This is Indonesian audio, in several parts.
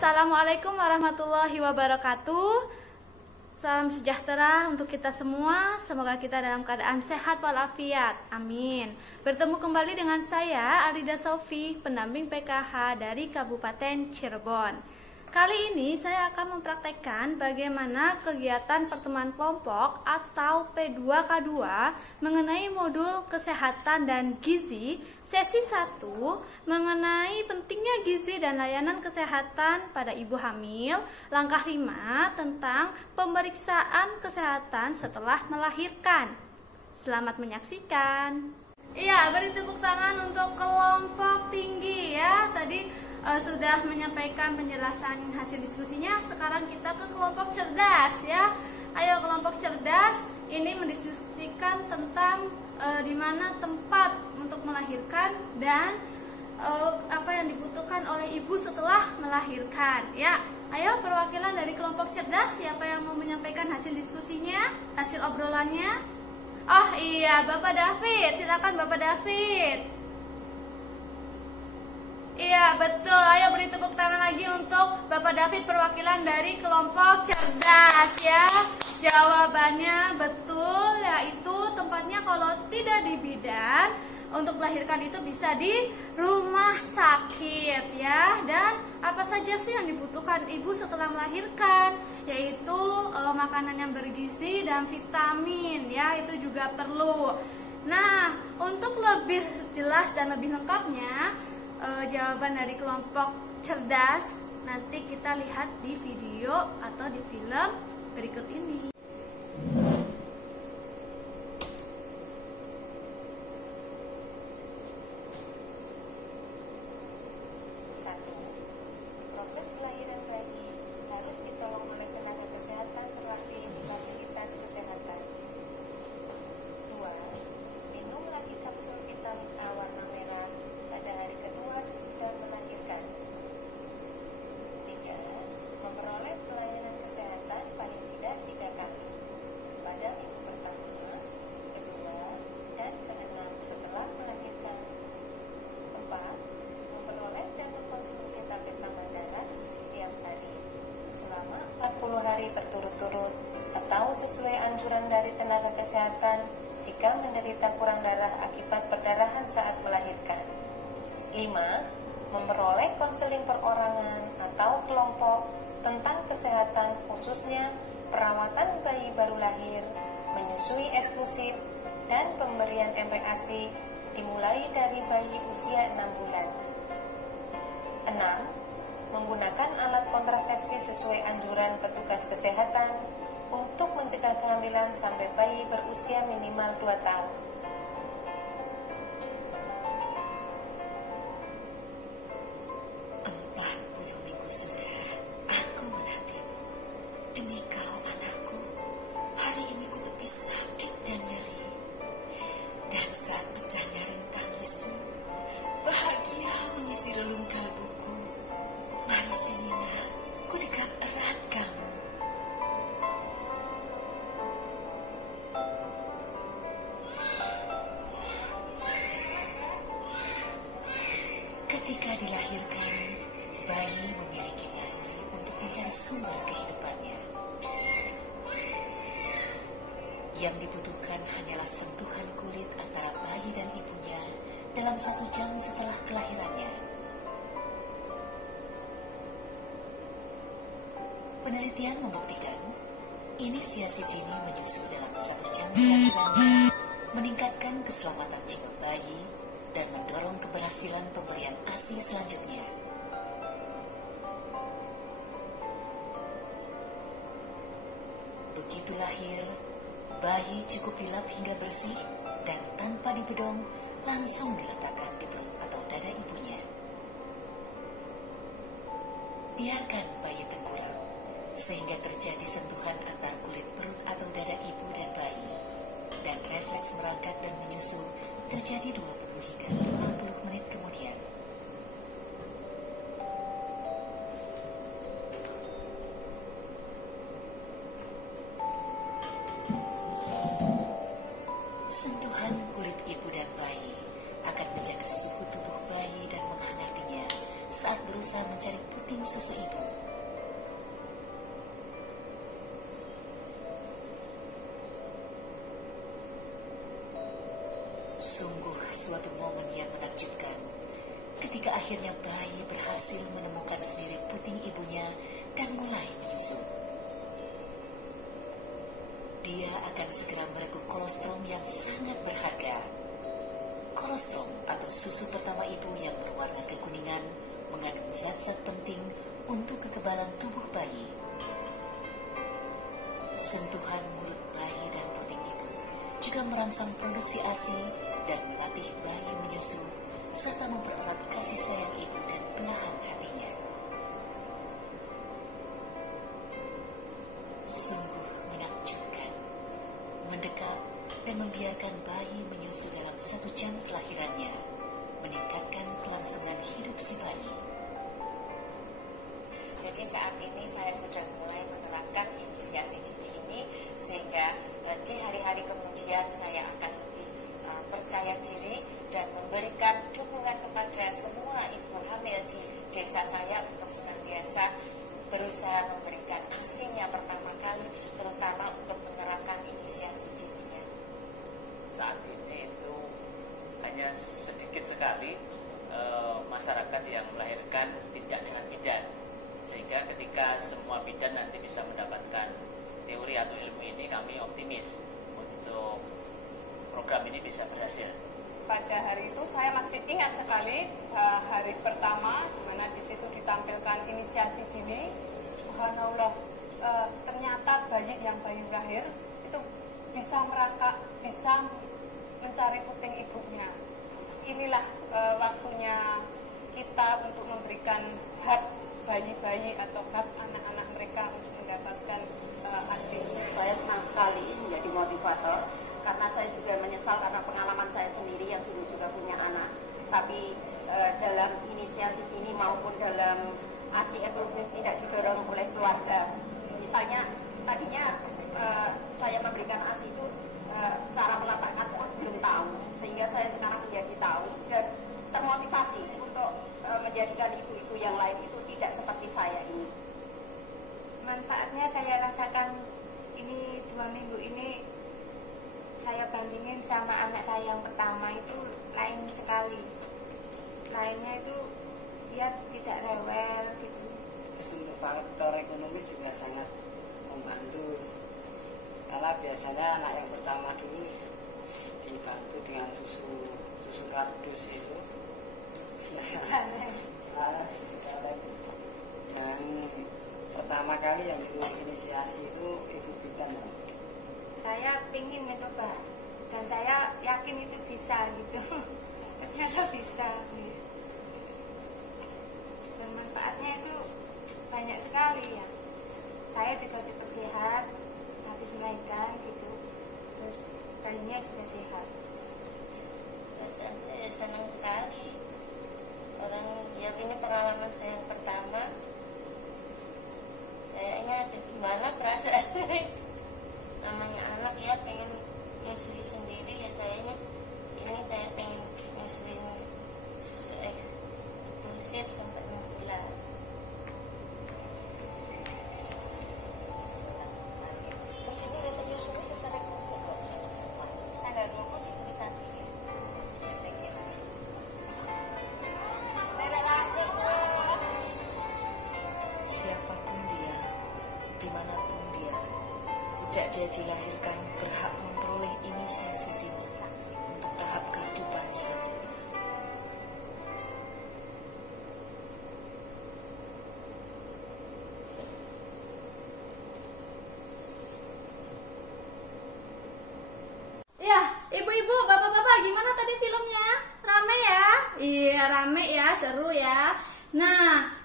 Assalamualaikum warahmatullahi wabarakatuh. Salam sejahtera untuk kita semua. Semoga kita dalam keadaan sehat walafiat. Amin. Bertemu kembali dengan saya Arida Sofi, pendamping PKH dari Kabupaten Cirebon. Kali ini saya akan mempraktekkan bagaimana kegiatan pertemuan kelompok atau P2K2 mengenai modul kesehatan dan gizi sesi 1 mengenai pentingnya gizi dan layanan kesehatan pada ibu hamil, langkah 5 tentang pemeriksaan kesehatan setelah melahirkan. Selamat menyaksikan. Iya, beri tepuk tangan untuk kelompok tinggi ya. Tadi sudah menyampaikan penjelasan hasil diskusinya. Sekarang kita ke kelompok cerdas ya. Ayo kelompok cerdas ini mendiskusikan tentang di mana tempat untuk melahirkan dan apa yang dibutuhkan oleh ibu setelah melahirkan ya. Ayo perwakilan dari kelompok cerdas, siapa yang mau menyampaikan hasil diskusinya, hasil obrolannya? Oh iya, Bapak David, silakan Bapak David. Iya betul, ayo beri tepuk tangan lagi untuk Bapak David perwakilan dari kelompok cerdas ya. Jawabannya betul, yaitu tempatnya kalau tidak di bidan untuk melahirkan itu bisa di rumah sakit ya. Dan apa saja sih yang dibutuhkan ibu setelah melahirkan, yaitu makanan yang bergizi dan vitamin ya, itu juga perlu. Nah, untuk lebih jelas dan lebih lengkapnya jawaban dari kelompok cerdas nanti kita lihat di video atau di film berikut ini. Satu, proses kelahiran bayi harus ditolong oleh tenaga kesehatan terlatih di fasilitas kesehatan. Dua, minum lagi kapsul vitamin A warna merah pada hari kedua sesudah melahirkan. 3. Memperoleh pelayanan kesehatan paling tidak 3 kali pada minggu pertama, kedua, dan ke-6 setelah melahirkan. 4. Memperoleh dan mengkonsumsi tablet tambah darah setiap hari selama 40 hari berturut-turut atau sesuai anjuran dari tenaga kesehatan jika menderita kurang darah akibat perdarahan saat melahirkan. 5. Memperoleh konseling perorangan atau kelompok tentang kesehatan khususnya perawatan bayi baru lahir, menyusui eksklusif, dan pemberian MPASI dimulai dari bayi usia 6 bulan. 6. Menggunakan alat kontrasepsi sesuai anjuran petugas kesehatan untuk mencegah kehamilan sampai bayi berusia minimal 2 tahun. 40 minggu sudah aku menantimu. Demi kau anakku, hari ini ku tepi sakit dan nyeri. Dan saat pecahnya rentang isu, bahagia mengisi relung kalbuku. Mari sini nak, ku dekat erat kamu. Ketika dilahirkan, bayi memiliki nyali untuk mencari sumber kehidupannya. Yang dibutuhkan hanyalah sentuhan kulit antara bayi dan ibunya dalam 1 jam setelah kelahirannya. Penelitian membuktikan inisiasi dini menyusu dalam 1 jam kelahirannya meningkatkan keselamatan jiwa bayi dan mendorong keberhasilan pemberian ASI selanjutnya. Begitu lahir, bayi cukup dilap hingga bersih dan tanpa dibedong langsung diletakkan di perut atau dada ibunya. Biarkan bayi tengkurap sehingga terjadi sentuhan antar kulit perut atau dada ibu dan bayi, dan refleks merangkak dan menyusu terjadi 20 hingga 50 menit kemudian. Sentuhan kulit ibu dan bayi akan menjaga suhu tubuh bayi dan menghangatinya saat berusaha mencari puting susu ibu. demikian menakjubkan ketika akhirnya bayi berhasil menemukan sendiri puting ibunya dan mulai menyusu. Dia akan segera mereguk kolostrum yang sangat berharga. Kolostrum atau susu pertama ibu yang berwarna kekuningan mengandung zat-zat penting untuk kekebalan tubuh bayi. Sentuhan mulut bayi dan puting ibu juga merangsang produksi ASI dan melatih bayi menyusu serta mempererat kasih sayang ibu dan belahan hatinya. Sungguh menakjubkan, mendekap dan membiarkan bayi menyusu dalam 1 jam kelahirannya, meningkatkan kelangsungan hidup si bayi. Jadi saat ini saya sudah mulai menerapkan inisiasi dini ini, sehingga di hari-hari kemudian saya akan lebih percaya diri dan memberikan dukungan kepada semua ibu hamil di desa saya untuk senantiasa berusaha memberikan ASI-nya pertama kali, terutama untuk menerapkan inisiasi dininya. Saat ini itu hanya sedikit sekali masyarakat yang melahirkan tidak dengan bidan, sehingga ketika semua bidan nanti bisa mendapatkan teori atau ilmu ini, kami optimis untuk program ini bisa berhasil. Pada hari itu saya masih ingat sekali hari pertama di mana di situ ditampilkan inisiasi dini. Subhanallah, ternyata bayi yang baru lahir itu bisa merangkak, bisa mencari puting ibunya. Inilah waktunya kita untuk memberikan hak bayi-bayi atau hak anak-anak mereka untuk mendapatkan ASI. Saya senang sekali menjadi motivator karena saya juga menyesal karena pengalaman saya sendiri yang dulu juga punya anak. Tapi dalam inisiasi ini maupun dalam ASI eksklusif tidak didorong oleh keluarga. Misalnya tadinya saya memberikan ASI itu cara meletakkan pun belum tahu, sehingga saya sekarang menjadi tahu dan termotivasi untuk menjadikan ibu-ibu yang lain itu tidak seperti saya ini. Manfaatnya saya rasakan ini 2 minggu ini, saya bandingin sama anak saya yang pertama itu lain sekali. Lainnya itu dia tidak rewel gitu. Terus untuk faktor ekonomi juga sangat membantu, karena biasanya anak yang pertama dulu dibantu dengan susu kardus itu, susu kaleng yang pertama kali yang diinisiasi itu ibu bidan. Saya ingin mencoba dan saya yakin itu bisa gitu. Ternyata bisa. Dan manfaatnya itu banyak sekali ya. Saya juga cepat sehat habis melahirkan gitu. Terus bayinya juga sehat. Perasaan saya senang sekali. Orang ya ini pengalaman saya yang pertama. Kayaknya ada gimana perasaan. Namanya anak ya pengen nyusui sendiri ya, sayanya ini saya pengen nyusuin susu eksklusif sampai 6 bulan. Terus ini menyusui secara kuku kok ada rumput imunisasi. Siapapun dia, dimanapun dia, sejak dia dilahirkan berhak memperoleh inisiasi dini untuk tahap kehidupan selanjutnya. Ya, ibu-ibu, bapak-bapak, gimana tadi filmnya? Rame ya? Iya, rame ya, seru ya. Nah,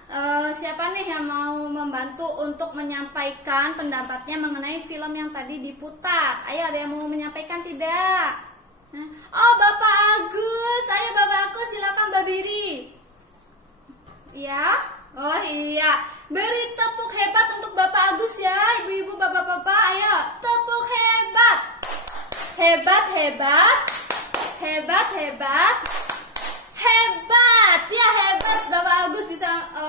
siapa nih yang mau membantu untuk menyampaikan pendapatnya mengenai film yang tadi diputar? Ayo, ada yang mau menyampaikan tidak? Oh, Bapak Agus. Ayo, Bapak Agus, silakan berdiri. Ya? Oh iya. Beri tepuk hebat untuk Bapak Agus ya, ibu-ibu, bapak-bapak. Ayo, tepuk hebat. Hebat, hebat. Hebat, hebat. Hebat, ya hebat. Bapak Agus bisa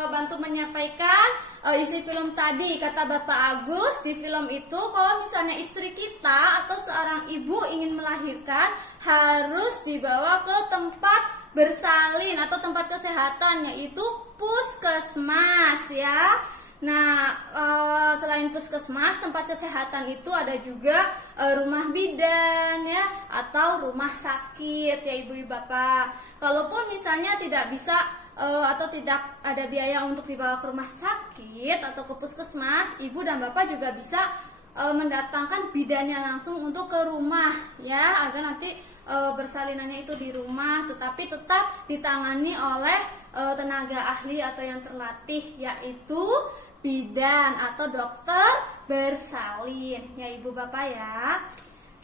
bantu menyampaikan isi film tadi. Kata Bapak Agus, di film itu kalau misalnya istri kita atau seorang ibu ingin melahirkan, harus dibawa ke tempat bersalin atau tempat kesehatan, yaitu puskesmas ya. Nah, selain puskesmas, tempat kesehatan itu ada juga rumah bidan ya, atau rumah sakit ya ibu-ibu bapak. Kalaupun misalnya tidak bisa atau tidak ada biaya untuk dibawa ke rumah sakit atau ke puskesmas, ibu dan bapak juga bisa mendatangkan bidannya langsung untuk ke rumah ya, agar nanti bersalinannya itu di rumah, tetapi tetap ditangani oleh tenaga ahli atau yang terlatih, yaitu bidan atau dokter bersalin ya ibu bapak ya.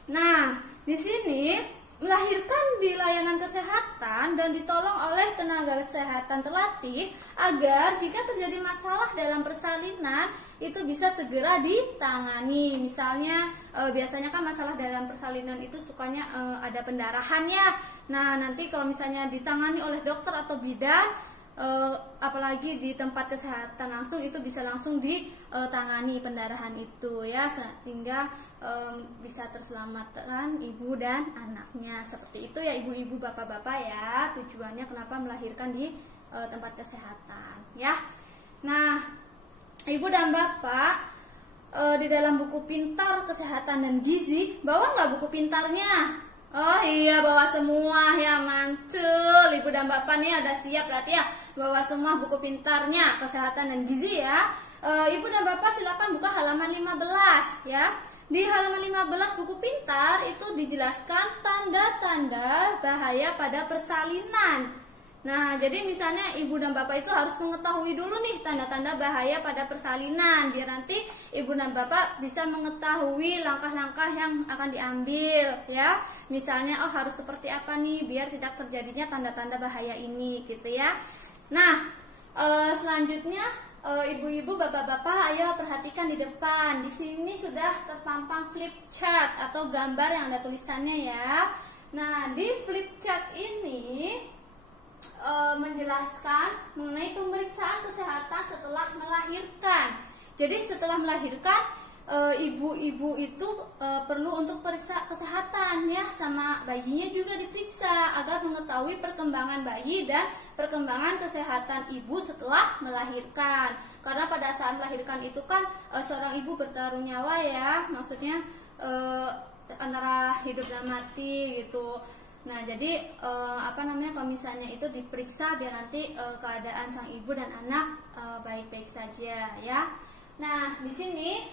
Nah, di sini melahirkan di layanan kesehatan dan ditolong oleh tenaga kesehatan terlatih agar jika terjadi masalah dalam persalinan itu bisa segera ditangani. Misalnya biasanya kan masalah dalam persalinan itu sukanya ada pendarahan ya. Nah, nanti kalau misalnya ditangani oleh dokter atau bidan, apalagi di tempat kesehatan langsung, itu bisa langsung ditangani pendarahan itu ya, sehingga bisa terselamatkan ibu dan anaknya. Seperti itu ya ibu-ibu bapak-bapak ya, tujuannya kenapa melahirkan di tempat kesehatan ya. Nah, ibu dan bapak, di dalam buku pintar kesehatan dan gizi bawa nggak buku pintarnya? Oh iya, bawa semua ya, mantul. Ibu dan bapak nih ada siap berarti ya, bawa semua buku pintarnya kesehatan dan gizi ya. Ibu dan bapak silakan buka halaman 15 ya. Di halaman 15 buku pintar itu dijelaskan tanda-tanda bahaya pada persalinan. Nah, jadi misalnya ibu dan bapak itu harus mengetahui dulu nih tanda-tanda bahaya pada persalinan, biar nanti ibu dan bapak bisa mengetahui langkah-langkah yang akan diambil ya. Misalnya, oh harus seperti apa nih biar tidak terjadinya tanda-tanda bahaya ini gitu ya. Nah, selanjutnya ibu-ibu, bapak-bapak, ayo perhatikan di depan. Di sini sudah terpampang flip chart atau gambar yang ada tulisannya ya. Nah, di flip chart ini menjelaskan mengenai pemeriksaan kesehatan setelah melahirkan. Jadi setelah melahirkan, ibu-ibu itu perlu untuk periksa kesehatan ya, sama bayinya juga diperiksa agar mengetahui perkembangan bayi dan perkembangan kesehatan ibu setelah melahirkan. Karena pada saat melahirkan itu kan seorang ibu bertaruh nyawa ya, maksudnya antara hidup dan mati gitu. Nah, jadi kalau misalnya itu diperiksa biar nanti keadaan sang ibu dan anak baik-baik saja ya. Nah, di sini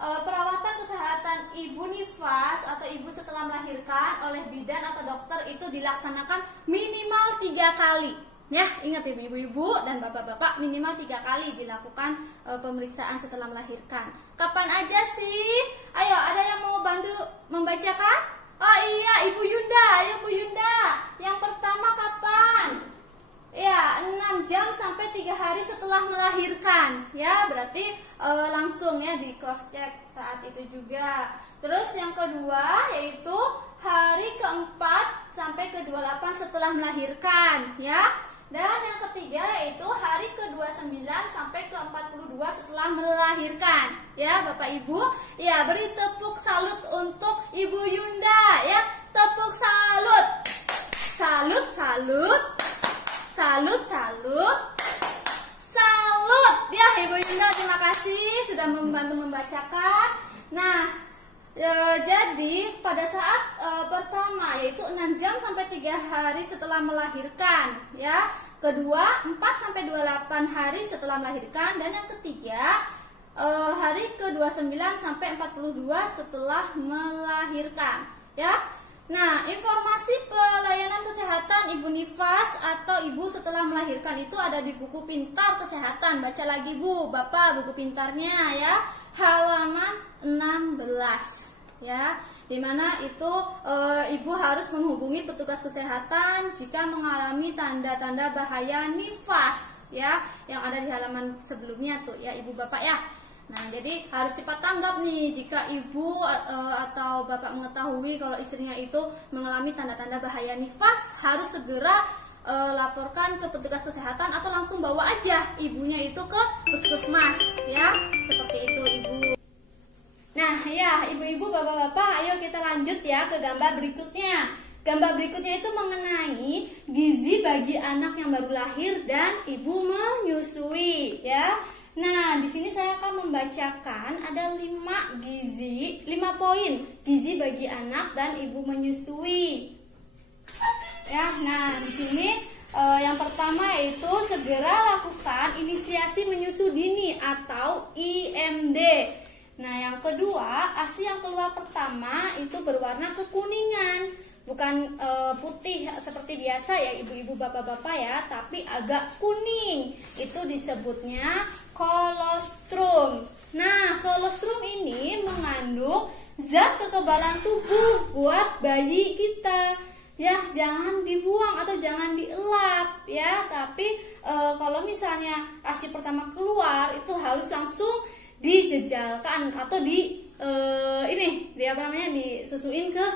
perawatan kesehatan ibu nifas atau ibu setelah melahirkan oleh bidan atau dokter itu dilaksanakan minimal 3 kali. Ya, ingat ibu-ibu dan bapak-bapak, minimal 3 kali dilakukan pemeriksaan setelah melahirkan. Kapan aja sih? Ayo, ada yang mau bantu membacakan? Oh iya, Ibu Yunda, ayo Bu Yunda. Yang pertama kapan? Ya, 6 jam sampai 3 hari setelah melahirkan. Ya, berarti langsung ya di cross check saat itu juga. Terus yang kedua yaitu hari ke-4 sampai ke-28 setelah melahirkan, ya. Dan yang ketiga yaitu hari ke-29 sampai ke-42 setelah melahirkan. Ya, Bapak Ibu, ya beri tepuk salut untuk Ibu Yunda ya. Tepuk salut. Salut, salut. Salut, salut. Salut. Ya, Ibu Yunda, terima kasih sudah membantu membacakan. Nah, jadi pada saat pertama yaitu 6 jam sampai 3 hari setelah melahirkan ya. Kedua 4 sampai 28 hari setelah melahirkan, dan yang ketiga hari ke-29 sampai 42 setelah melahirkan ya. Nah, informasi pelayanan kesehatan ibu nifas atau ibu setelah melahirkan itu ada di buku pintar kesehatan. Baca lagi Bu, Bapak, buku pintarnya ya. Halaman 16 ya, dimana itu ibu harus menghubungi petugas kesehatan jika mengalami tanda-tanda bahaya nifas ya, yang ada di halaman sebelumnya tuh ya ibu bapak ya. Nah, jadi harus cepat tanggap nih jika ibu atau bapak mengetahui kalau istrinya itu mengalami tanda-tanda bahaya nifas, harus segera laporkan ke petugas kesehatan atau langsung bawa aja ibunya itu ke puskesmas ya. Seperti itu ibu. Nah ya, ibu-ibu, bapak-bapak, ayo kita lanjut ya ke gambar berikutnya. gambar berikutnya itu mengenai gizi bagi anak yang baru lahir dan ibu menyusui ya. Nah, di sini saya akan membacakan ada 5 poin gizi bagi anak dan ibu menyusui. Ya, nah di sini yang pertama yaitu segera lakukan inisiasi menyusu dini atau IMD. Nah, yang kedua, ASI yang keluar pertama itu berwarna kekuningan, bukan putih seperti biasa ya ibu-ibu bapak-bapak ya, tapi agak kuning. Itu disebutnya kolostrum. Nah, kolostrum ini mengandung zat kekebalan tubuh buat bayi kita. Ya, jangan dibuang atau jangan dielap ya. Tapi kalau misalnya ASI pertama keluar itu harus langsung dijejalkan atau disusuin ke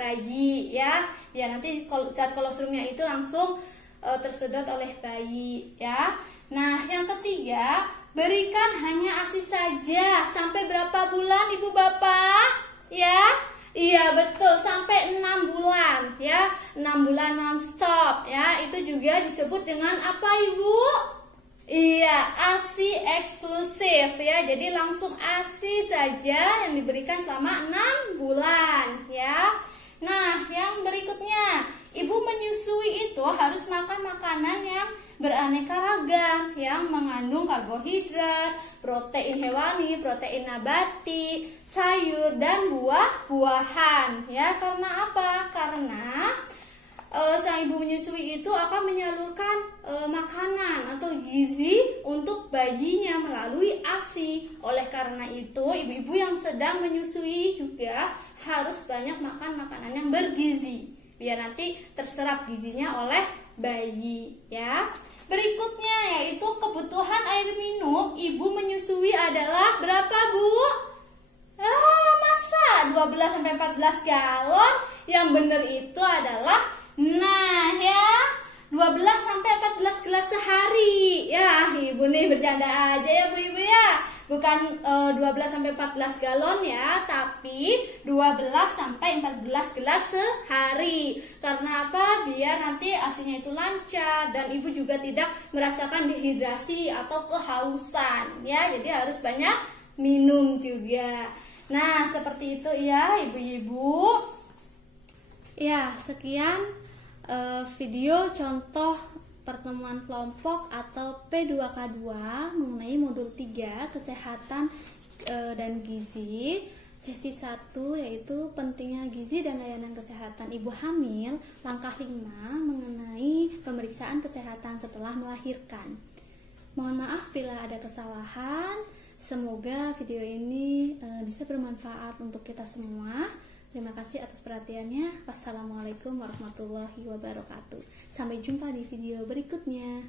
bayi ya. Ya, nanti zat kolostrumnya itu langsung tersedot oleh bayi ya. Nah, yang ketiga, berikan hanya ASI saja sampai berapa bulan ibu bapak? Ya. Iya betul, sampai 6 bulan ya, 6 bulan non-stop ya. Itu juga disebut dengan apa ibu? Iya, ASI eksklusif ya. Jadi langsung ASI saja yang diberikan selama 6 bulan ya. Nah, yang berikutnya, ibu menyusui itu harus makan makanan yang beraneka ragam, yang mengandung karbohidrat, protein hewani, protein nabati, sayur dan buah-buahan ya. Karena apa? Karena sang ibu menyusui itu akan menyalurkan makanan atau gizi untuk bayinya melalui ASI. Oleh karena itu, ibu-ibu yang sedang menyusui juga harus banyak makan makanan yang bergizi biar nanti terserap gizinya oleh bayi ya. Berikutnya yaitu kebutuhan air minum ibu menyusui adalah berapa bu? Masa 12-14 galon? Yang benar itu adalah 12-14 gelas sehari. Ya, ibu nih bercanda aja ya bu ibu ya. Bukan 12-14 galon ya, tapi 12-14 gelas sehari. Karena apa? Biar nanti ASInya itu lancar dan ibu juga tidak merasakan dehidrasi atau kehausan ya. Jadi harus banyak minum juga. Nah, seperti itu ya ibu-ibu. Ya, sekian video contoh pertemuan kelompok atau P2K2 mengenai modul 3 kesehatan dan gizi. Sesi 1 yaitu pentingnya gizi dan layanan kesehatan ibu hamil. Langkah 5 mengenai pemeriksaan kesehatan setelah melahirkan. Mohon maaf bila ada kesalahan. Semoga video ini bisa bermanfaat untuk kita semua. Terima kasih atas perhatiannya. Wassalamualaikum warahmatullahi wabarakatuh. Sampai jumpa di video berikutnya.